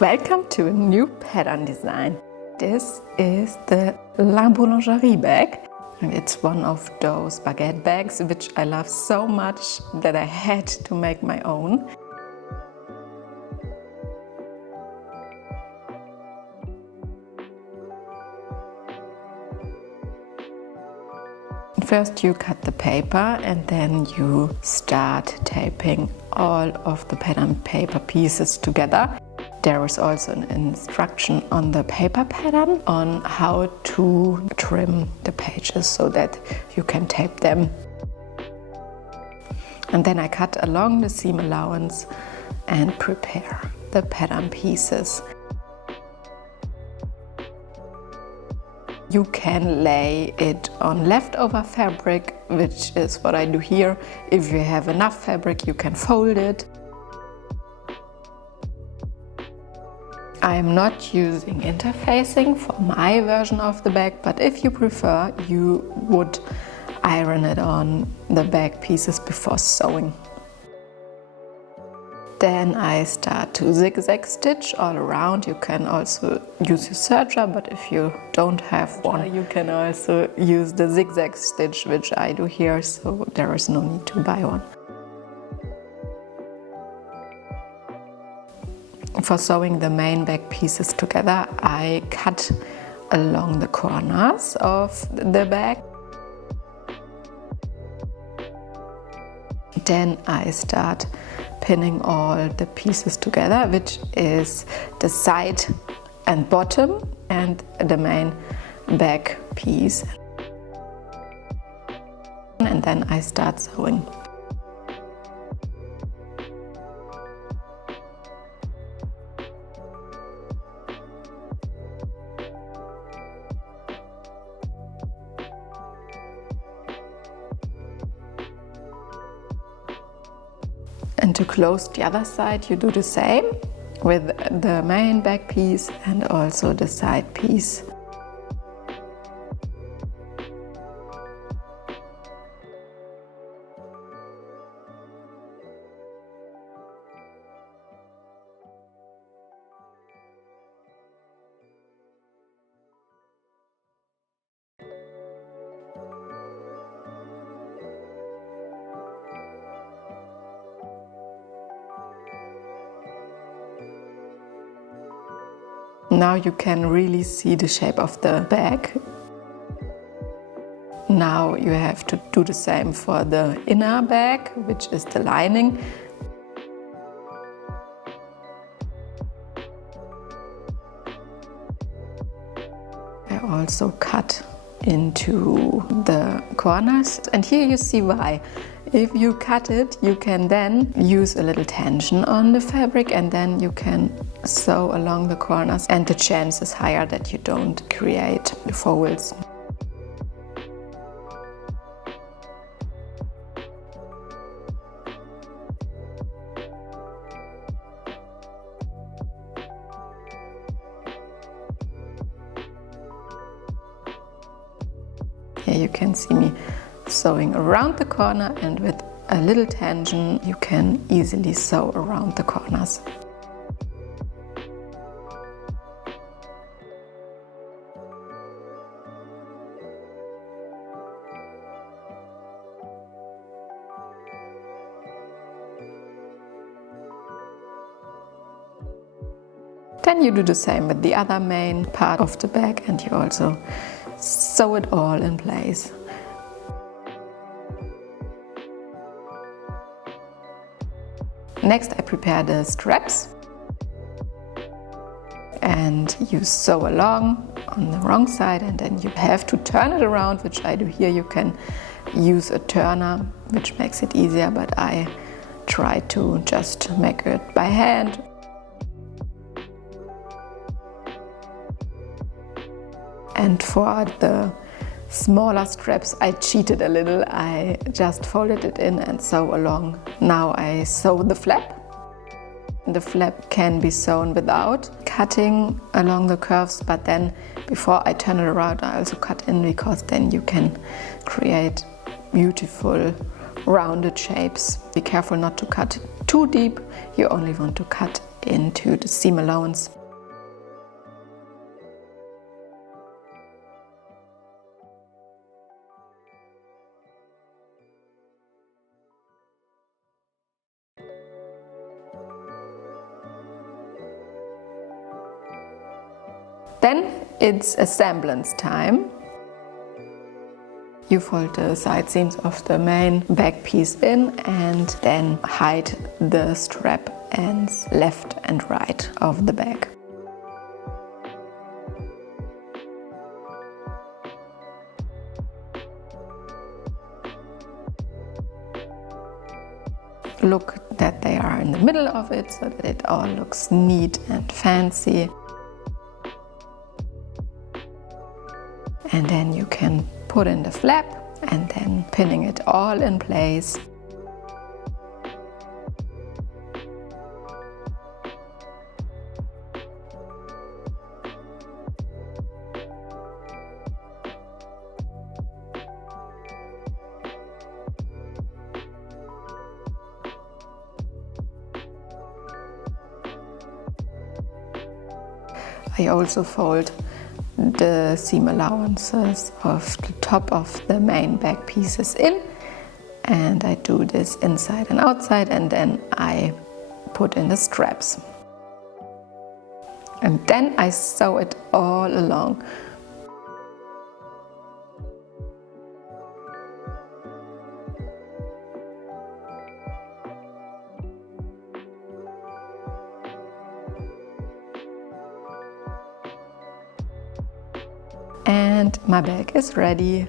Welcome to a new pattern design. This is the Boulangerie Bag. And it's one of those baguette bags which I love so much that I had to make my own. First you cut the paper and then you start taping all of the pattern paper pieces together. There is also an instruction on the paper pattern on how to trim the pages so that you can tape them. And then I cut along the seam allowance and prepare the pattern pieces. You can lay it on leftover fabric, which is what I do here. If you have enough fabric, you can fold it. I am not using interfacing for my version of the bag, but if you prefer, you would iron it on the bag pieces before sewing. Then I start to zigzag stitch all around. You can also use your serger, but if you don't have one, you can also use the zigzag stitch, which I do here, so there is no need to buy one. For sewing the main bag pieces together, I cut along the corners of the bag. Then I start pinning all the pieces together, which is the side and bottom and the main back piece. And then I start sewing. And to close the other side, you do the same with the main back piece and also the side piece. Now you can really see the shape of the bag. Now you have to do the same for the inner bag, which is the lining. I also cut into the corners, and here you see why. If you cut it, you can then use a little tension on the fabric and then you can sew along the corners, and the chance is higher that you don't create folds. Here you can see me sewing around the corner, and with a little tension you can easily sew around the corners. Then you do the same with the other main part of the bag, and you also sew it all in place. Next I prepare the straps, and you sew along on the wrong side, and then you have to turn it around, which I do here. You can use a turner, which makes it easier, but I try to just make it by hand. And for the smaller straps I cheated a little. I just folded it in and sew along. Now I sew the flap. The flap can be sewn without cutting along the curves, but then before I turn it around I also cut in, because then you can create beautiful rounded shapes. Be careful not to cut too deep, you only want to cut into the seam allowance. Then it's assemblance time. You fold the side seams of the main back piece in and then hide the strap ends left and right of the bag. Look that they are in the middle of it so that it all looks neat and fancy. And then you can put in the flap and then pinning it all in place. I also fold the seam allowances of the top of the main back pieces in, and I do this inside and outside, and then I put in the straps. And then I sew it all along. And my bag is ready.